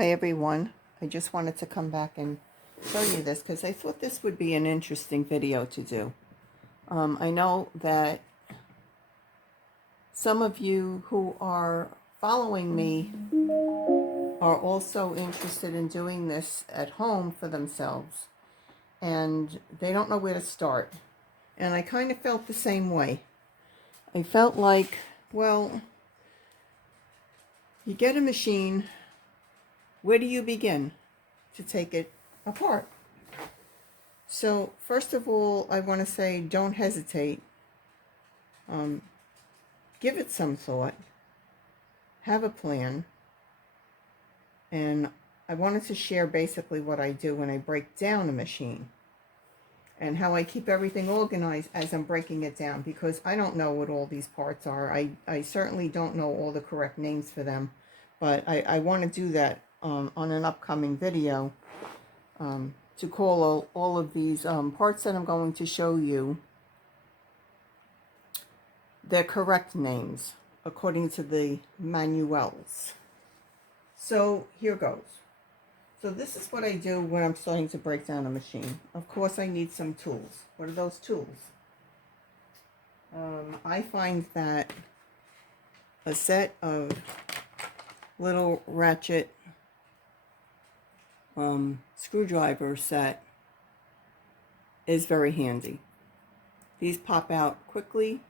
Hi everyone, I just wanted to come back and show you this because I thought this would be an interesting video to do. I know that some of you who are following me are also interested in doing this at home for themselves, and they don't know where to start. And I kind of felt the same way. I felt like, well, you get a machine, where do you begin to take it apart? So first of all, I want to say don't hesitate. Give it some thought. Have a plan. And I wanted to share basically what I do when I break down a machine and how I keep everything organized as I'm breaking it down, because I don't know what all these parts are. I certainly don't know all the correct names for them, but I want to do that on an upcoming video, to call all of these parts that I'm going to show you their correct names according to the manuals. So here goes. So this is what I do when I'm starting to break down a machine. Of course, I need some tools. What are those tools? I find that a set of little ratchet screwdriver set is very handy. These pop out quickly.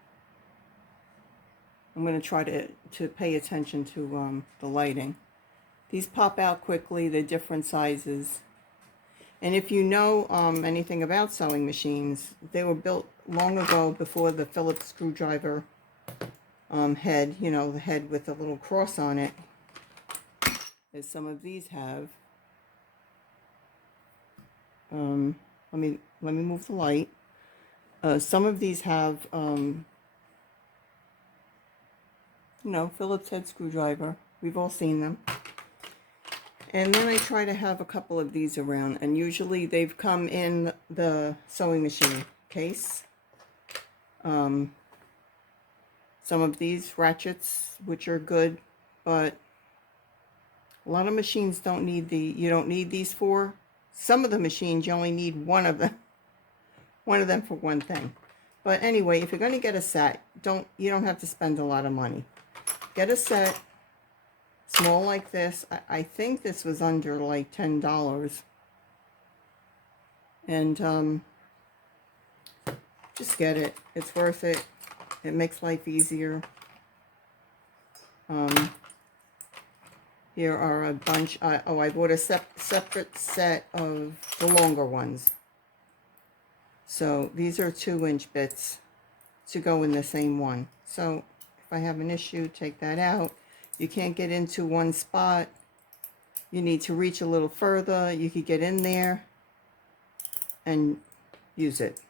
I'm going to try to pay attention to the lighting. These pop out quickly. They're different sizes. And if you know anything about sewing machines, they were built long ago before the Phillips screwdriver head, you know, the head with a little cross on it, as some of these have. Let me move the light. Some of these have you know, Phillips head screwdriver. We've all seen them. And then I try to have a couple of these around, and usually they've come in the sewing machine case. Some of these ratchets, which are good, but a lot of machines don't need you don't need these for. Some of the machines you only need one of them for one thing. But anyway, if you're going to get a set, you don't have to spend a lot of money. Get a set, small like this. I think this was under like $10. And just get it. It's worth it. It makes life easier. Here are a bunch. I bought a separate set of the longer ones. So these are 2-inch bits to go in the same one. So if I have an issue, take that out. You can't get into one spot. You need to reach a little further. You could get in there and use it.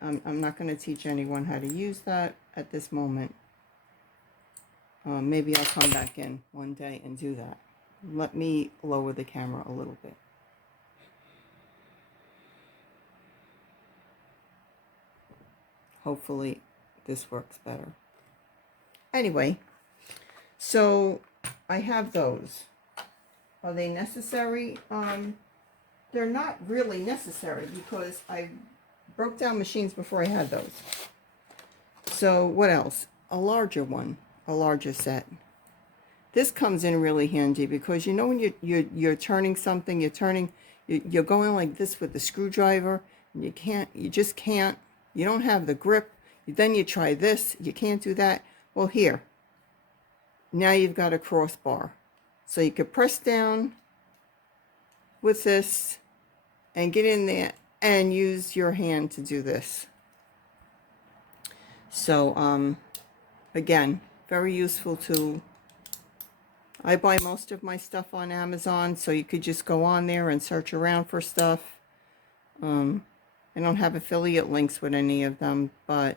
I'm not going to teach anyone how to use that at this moment. Maybe I'll come back in one day and do that. Let me lower the camera a little bit. Hopefully this works better. Anyway, so I have those. Are they necessary? They're not really necessary because I broke down machines before I had those. So what else? A larger one, a larger set. This comes in really handy because you know when you're turning something, you're going like this with the screwdriver, and you just can't. You don't have the grip. Then you try this. You can't do that. Well, here. Now you've got a crossbar. So you could press down with this and get in there and use your hand to do this. So, again, very useful tool. I buy most of my stuff on Amazon, so you could just go on there and search around for stuff. I don't have affiliate links with any of them, but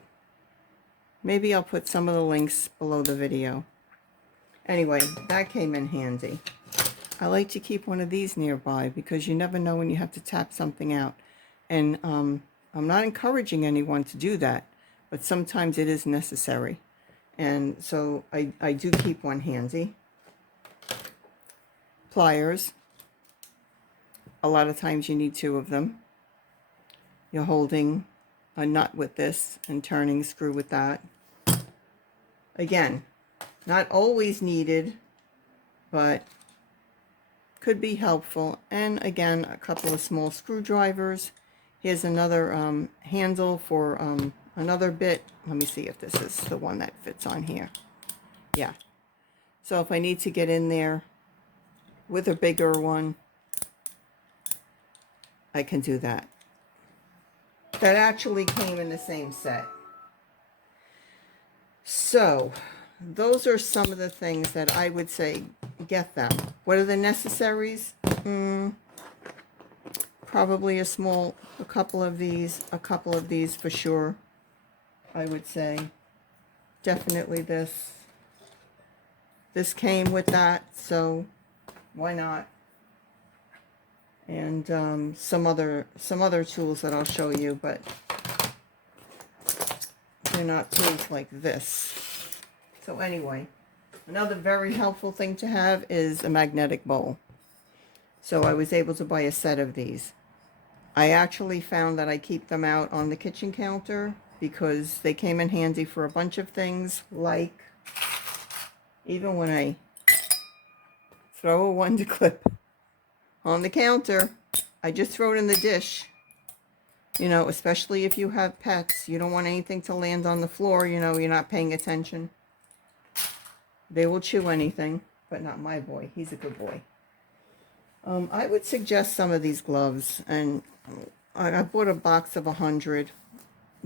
maybe I'll put some of the links below the video. Anyway, that came in handy. I like to keep one of these nearby because you never know when you have to tap something out. And I'm not encouraging anyone to do that, but sometimes it is necessary. And so I do keep one handy. pliers. A lot of times you need 2 of them. You're holding a nut with this and turning screw with that. Again, not always needed, but could be helpful. And again, a couple of small screwdrivers. Here's another handle for another bit. Let me see if this is the one that fits on here. Yeah. So if I need to get in there with a bigger one, I can do that. That actually came in the same set. So those are some of the things that I would say get them. What are the necessaries? Probably a couple of these for sure. I would say definitely this. This came with that, so why not? And some other tools that I'll show you, but they're not tools like this. So anyway, another very helpful thing to have is a magnetic bowl. So I was able to buy a set of these. I actually found that I keep them out on the kitchen counter because they came in handy for a bunch of things, like even when I throw a wonder clip on the counter, I just throw it in the dish. You know, especially if you have pets, you don't want anything to land on the floor, you know, you're not paying attention. They will chew anything, but not my boy. He's a good boy. I would suggest some of these gloves, and I bought a box of 100.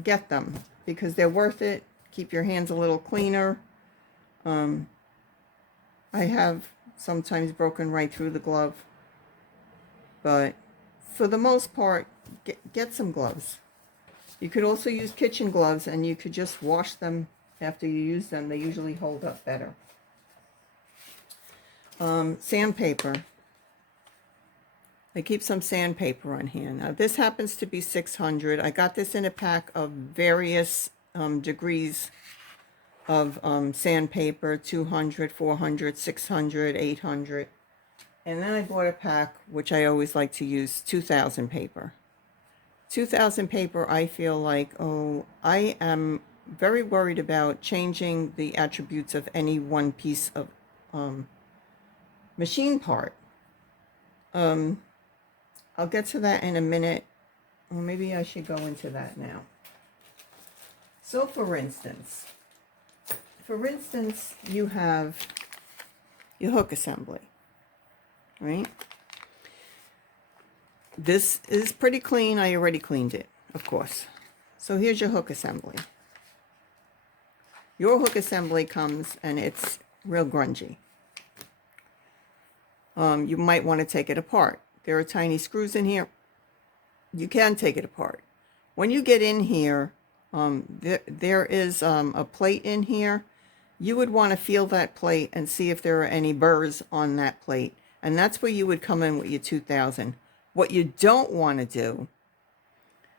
Get them, because they're worth it. Keep your hands a little cleaner. I have sometimes broken right through the glove. But for the most part, get some gloves. You could also use kitchen gloves, and you could just wash them after you use them. They usually hold up better. Sandpaper. I keep some sandpaper on hand. Now this happens to be 600. I got this in a pack of various degrees of sandpaper, 200, 400, 600, 800. And then I bought a pack, which I always like to use, 2000 paper. 2000 paper, I feel like, I am very worried about changing the attributes of any one piece of machine part. I'll get to that in a minute, or maybe I should go into that now. So for instance, you have your hook assembly, right? This is pretty clean. I already cleaned it, of course. So here's your hook assembly. Your hook assembly comes, and it's real grungy. You might want to take it apart. There are tiny screws in here. You can take it apart. When you get in here, there is a plate in here. You would want to feel that plate and see if there are any burrs on that plate. And that's where you would come in with your 2000. What you don't want to do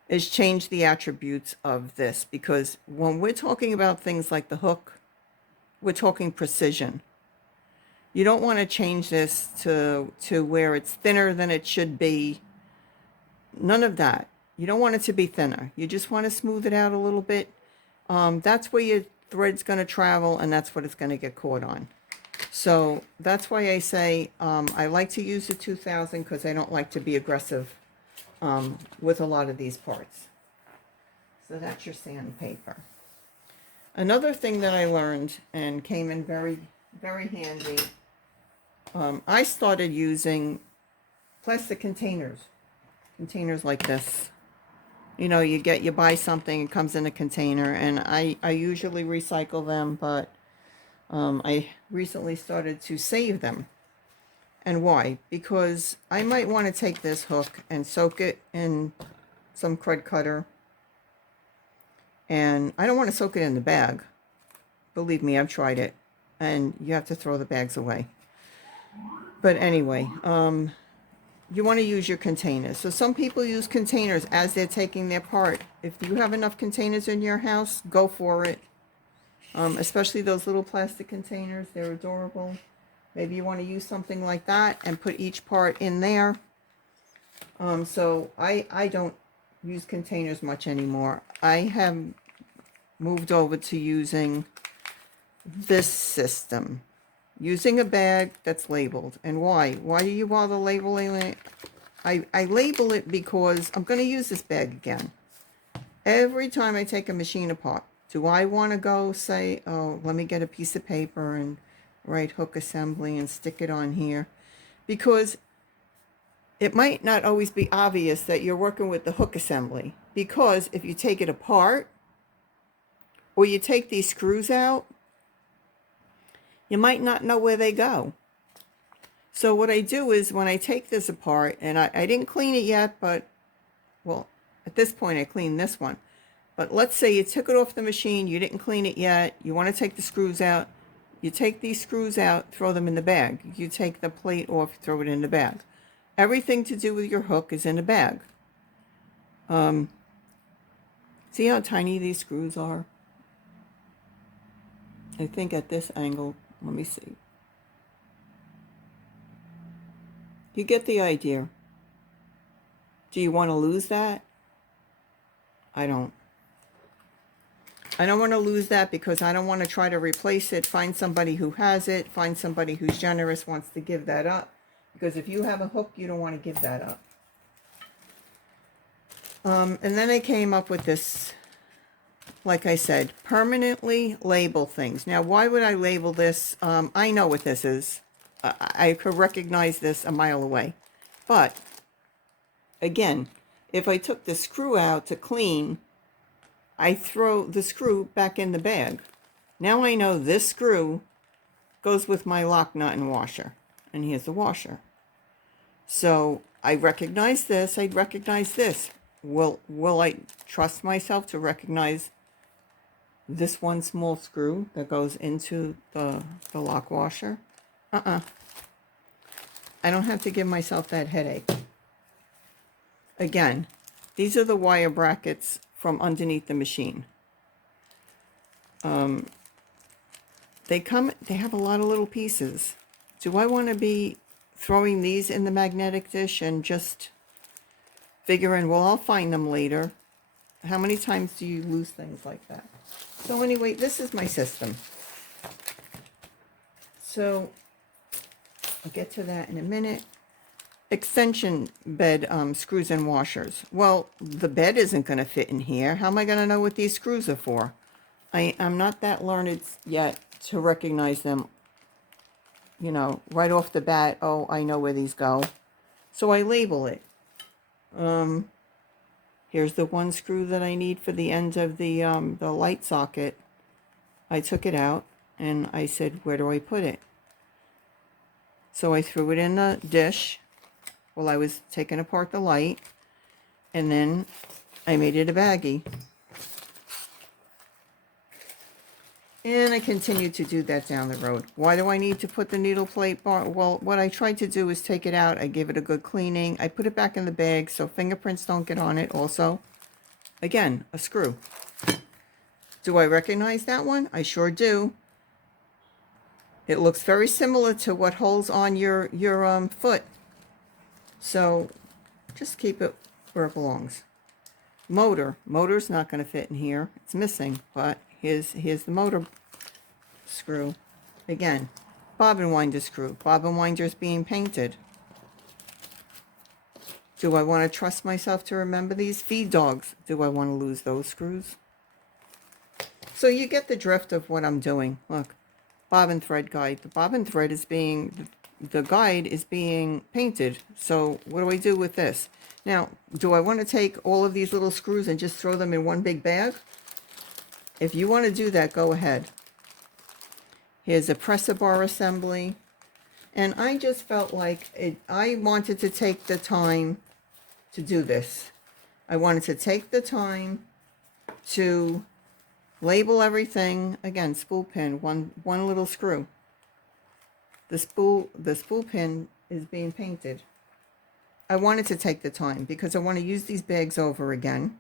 is change the attributes of this, because when we're talking about things like the hook, we're talking precision. You don't want to change this to where it's thinner than it should be. None of that. You don't want it to be thinner. You just want to smooth it out a little bit. That's where your thread's going to travel, and that's what it's going to get caught on. So that's why I say I like to use the 2000, because I don't like to be aggressive with a lot of these parts. So that's your sandpaper. Another thing that I learned and came in very, very handy, I started using plastic containers like this. You know, you buy something, it comes in a container, and I usually recycle them, but I recently started to save them. And why? Because I might want to take this hook and soak it in some crud cutter, and I don't want to soak it in the bag. Believe me, I've tried it, and you have to throw the bags away. But anyway, you want to use your containers. So some people use containers as they're taking their part. If you have enough containers in your house, go for it. Especially those little plastic containers. They're adorable. Maybe you want to use something like that and put each part in there. So I don't use containers much anymore. I have moved over to using this system. Using a bag that's labeled. And why? Why do you bother labeling it? I label it because I'm going to use this bag again. Every time I take a machine apart, do I want to go say, oh, let me get a piece of paper and write hook assembly and stick it on here? Because it might not always be obvious that you're working with the hook assembly. Because if you take it apart, or you take these screws out, you might not know where they go. So what I do is when I take this apart, and I didn't clean it yet, but, well, at this point I cleaned this one. But let's say you took it off the machine, you didn't clean it yet, you want to take the screws out. You take these screws out, throw them in the bag. You take the plate off, throw it in the bag. Everything to do with your hook is in a bag. See how tiny these screws are? I think at this angle, let me see. You get the idea. Do you want to lose that? I don't. I don't want to lose that because I don't want to try to replace it, find somebody who has it, find somebody who's generous, wants to give that up. Because if you have a hook, you don't want to give that up. And then I came up with this, like I said, permanently label things. Now, why would I label this? I know what this is. I could recognize this a mile away. But, again, if I took the screw out to clean, I throw the screw back in the bag. Now I know this screw goes with my lock nut and washer. And here's the washer. So I recognize this, I'd recognize this. Will I trust myself to recognize this one small screw that goes into the lock washer? I don't have to give myself that headache. Again, these are the wire brackets from underneath the machine. They have a lot of little pieces. Do I want to be throwing these in the magnetic dish and just figuring, well, I'll find them later? How many times do you lose things like that? So anyway, this is my system. So I'll get to that in a minute. Extension bed screws and washers. Well, the bed isn't going to fit in here. How am I going to know what these screws are for? I'm not that learned yet to recognize them, you know, right off the bat. Oh, I know where these go. So I label it. Here's the one screw that I need for the end of the light socket. I took it out and I said, where do I put it? So I threw it in the dish while I was taking apart the light, and then I made it a baggie. And I continued to do that down the road. Why do I need to put the needle plate bar? Well, what I tried to do is take it out. I give it a good cleaning. I put it back in the bag so fingerprints don't get on it also. Again, a screw. Do I recognize that one? I sure do. It looks very similar to what holds on your foot. So just keep it where it belongs. Motor's not going to fit in here. It's missing, but here's the motor screw. Again, bobbin winder screw. Bobbin winder's being painted. Do I want to trust myself to remember these? Feed dogs. Do I want to lose those screws? So you get the drift of what I'm doing. Look, bobbin thread guide. The bobbin thread is being, the guide is being painted. So what do I do with this? Now, do I want to take all of these little screws and just throw them in one big bag? If you want to do that, go ahead. Here's a presser bar assembly. And I just felt like I wanted to take the time to do this. I wanted to take the time to label everything. Again, spool pin, one little screw. The spool pin is being painted. I wanted to take the time because I want to use these bags over again.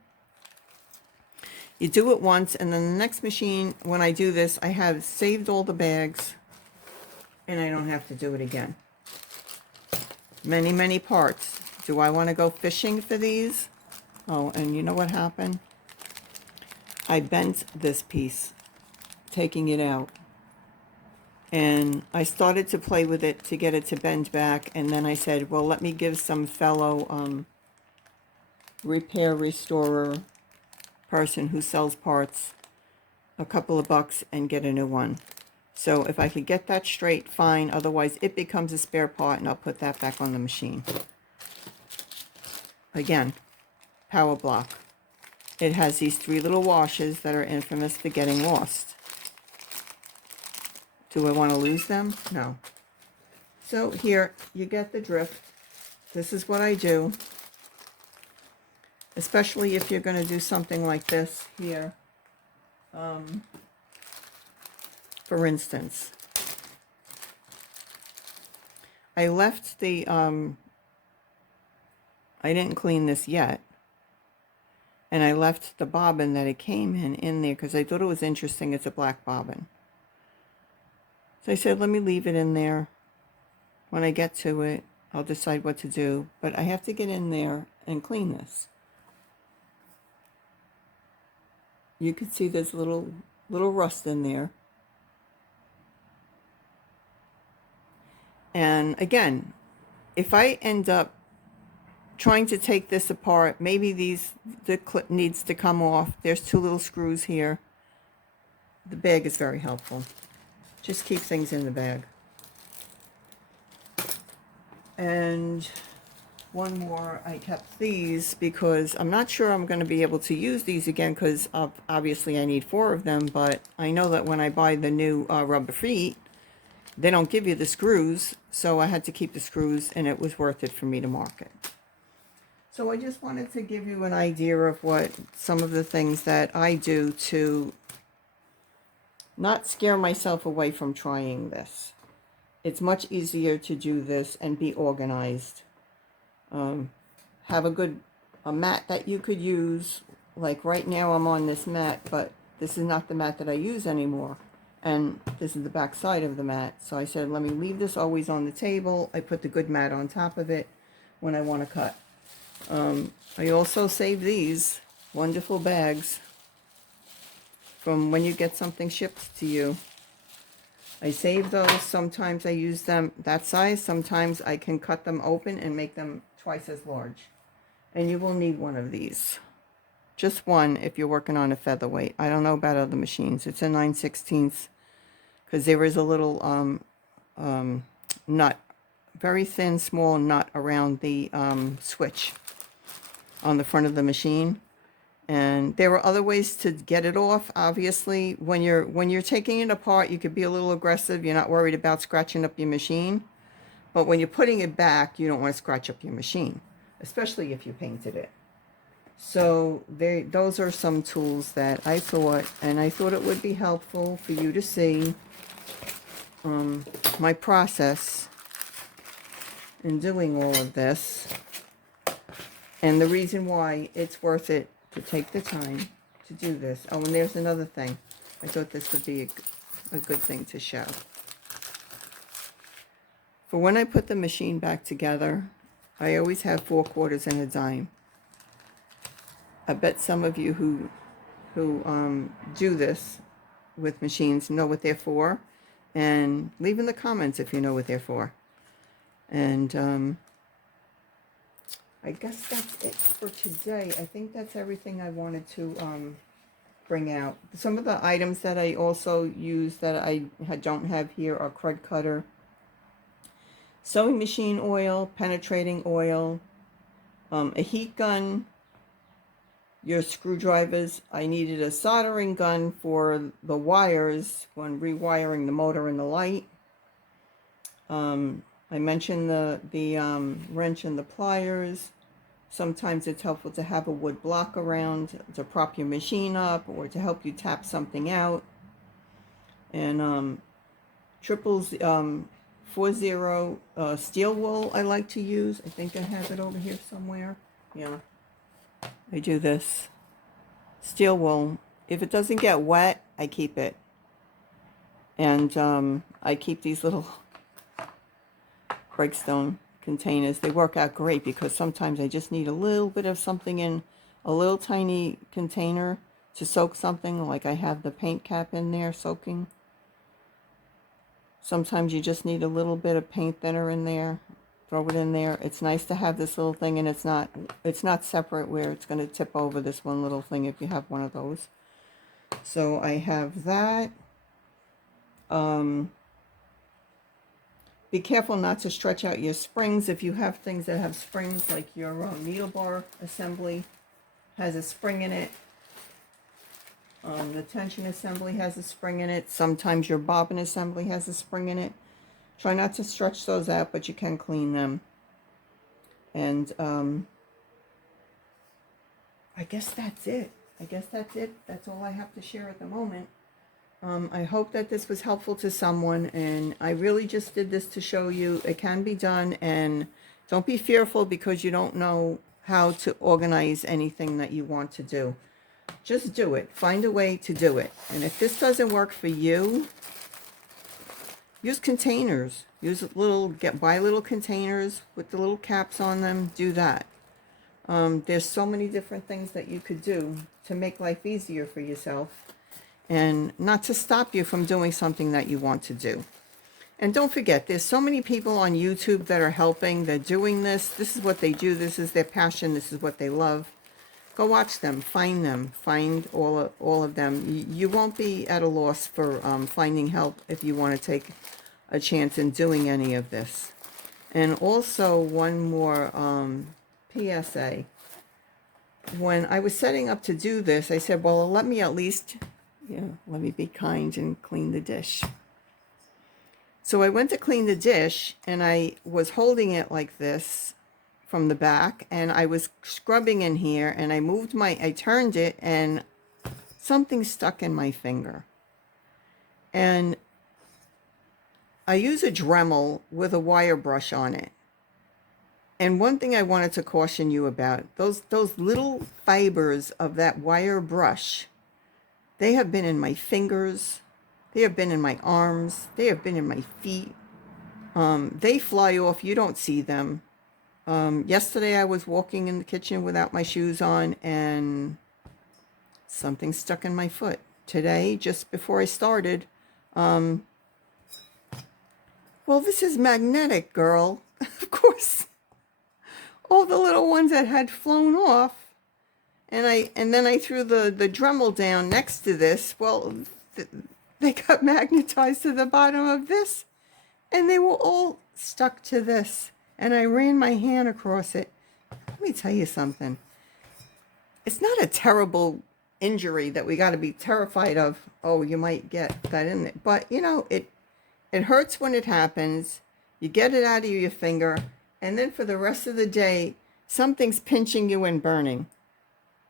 You do it once, and then the next machine, when I do this, I have saved all the bags and I don't have to do it again. Many, many parts. Do I want to go fishing for these? Oh, and you know what happened? I bent this piece, taking it out. And I started to play with it to get it to bend back. And then I said, well, let me give some fellow repair restorer person who sells parts a couple of bucks and get a new one. So if I could get that straight, fine. Otherwise, it becomes a spare part, and I'll put that back on the machine. Again, power block. It has these 3 little washers that are infamous for getting lost. Do I want to lose them? No. So here, you get the drift. This is what I do. Especially if you're going to do something like this here. For instance, I left the, I didn't clean this yet, and I left the bobbin that it came in there because I thought it was interesting. It's a black bobbin. So I said, let me leave it in there. When I get to it, I'll decide what to do, but I have to get in there and clean this. You can see there's little rust in there. And again, if I end up trying to take this apart, maybe the clip needs to come off. There's 2 little screws here. The bag is very helpful. Just keep things in the bag. And one more, I kept these because I'm not sure I'm going to be able to use these again because obviously I need 4 of them, but I know that when I buy the new rubber feet, they don't give you the screws, so I had to keep the screws, and it was worth it for me to mark it. So I just wanted to give you an idea of what some of the things that I do to not scare myself away from trying this. It's much easier to do this and be organized. Have a mat that you could use. Like right now I'm on this mat, but this is not the mat that I use anymore. And this is the back side of the mat. So I said, let me leave this always on the table. I put the good mat on top of it when I want to cut. I also save these wonderful bags from when you get something shipped to you. I save those. Sometimes I use them that size. Sometimes I can cut them open and make them twice as large. And you will need one of these. Just one if you're working on a featherweight. I don't know about other machines. It's a 9/16 because there is a little nut, very thin, small nut around the switch on the front of the machine. And there are other ways to get it off. Obviously, when you're taking it apart, you could be a little aggressive. You're not worried about scratching up your machine. But when you're putting it back, you don't want to scratch up your machine, especially if you painted it. So those are some tools that I thought, and I thought it would be helpful for you to see my process in doing all of this, and the reason why it's worth it to take the time to do this. Oh, and there's another thing. I thought this would be a good thing to show. For when I put the machine back together, I always have 4 quarters and a dime. I bet some of you who do this with machines know what they're for, and leave in the comments if you know what they're for. And I guess that's it for today. I think that's everything I wanted to bring out. Some of the items that I also use that I don't have here are crud cutter, sewing machine oil, penetrating oil, a heat gun, your screwdrivers. I needed a soldering gun for the wires when rewiring the motor and the light. I mentioned the wrench and the pliers. Sometimes it's helpful to have a wood block around to prop your machine up or to help you tap something out. And triples 40 steel wool I like to use. I think I have it over here somewhere. Yeah, I do this. Steel wool. If it doesn't get wet, I keep it. And I keep these little breakstone containers. They work out great because sometimes I just need a little bit of something in a little tiny container to soak something, like I have the paint cap in there soaking. Sometimes you just need a little bit of paint thinner in there. Throw it in there. It's nice to have this little thing, and it's not separate where it's going to tip over this one little thing if you have one of those. So I have that. Be careful not to stretch out your springs. If you have things that have springs, like your needle bar assembly has a spring in it. The tension assembly has a spring in it. Sometimes your bobbin assembly has a spring in it. Try not to stretch those out, but you can clean them. And I guess that's it. That's all I have to share at the moment. I hope that this was helpful to someone, and I really just did this to show you it can be done, and don't be fearful because you don't know how to organize anything that you want to do. Just do it. Find a way to do it. And if this doesn't work for you, use containers. Buy little containers with the little caps on them. Do that. There's so many different things that you could do to make life easier for yourself, and not to stop you from doing something that you want to do. And don't forget, there's so many people on YouTube that are helping. They're doing this. This is what they do. This is their passion. This is what they love. Go watch them. Find all of them. You won't be at a loss for finding help if you want to take a chance in doing any of this. And also one more PSA. When I was setting up to do this, I said, well, let me at least, let me be kind and clean the dish. So I went to clean the dish, and I was holding it like this from the back, and I was scrubbing in here, and I turned it, and something stuck in my finger. And I use a Dremel with a wire brush on it. And one thing I wanted to caution you about, those little fibers of that wire brush, they have been in my fingers, they have been in my arms, they have been in my feet. They fly off, you don't see them. Yesterday I was walking in the kitchen without my shoes on, and something stuck in my foot. Today, just before I started, well, this is magnetic, girl. Of course, all the little ones that had flown off, and then I threw the Dremel down next to this. Well, they got magnetized to the bottom of this, and they were all stuck to this. And I ran my hand across it. Let me tell you something. It's not a terrible injury that we got to be terrified of. Oh, you might get that in there. But, it hurts when it happens. You get it out of your finger. And then for the rest of the day, something's pinching you and burning.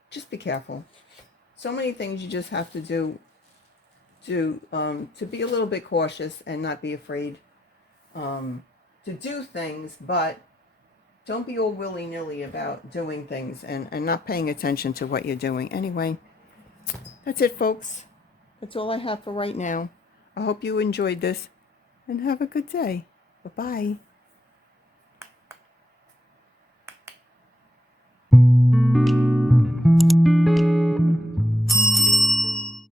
Just be careful. So many things you just have to do to be a little bit cautious and not be afraid to do things, but don't be all willy-nilly about doing things and not paying attention to what you're doing. Anyway, that's it, folks. That's all I have for right now. I hope you enjoyed this, and have a good day. Bye-bye.